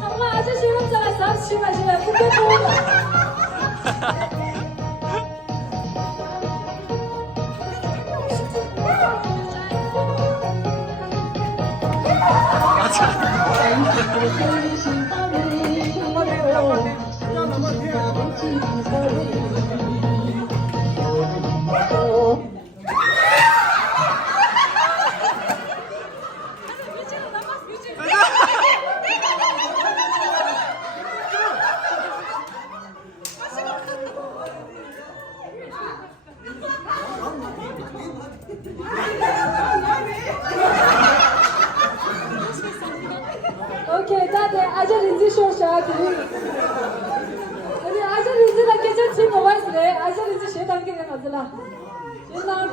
정말 아저씨 혼자 심하시면 그게 좋은 OK， 大家阿姐林子说啥？우리 아재林子랑 괜찮지 뭐가 있네? 아재林子学堂给人搞了，学堂。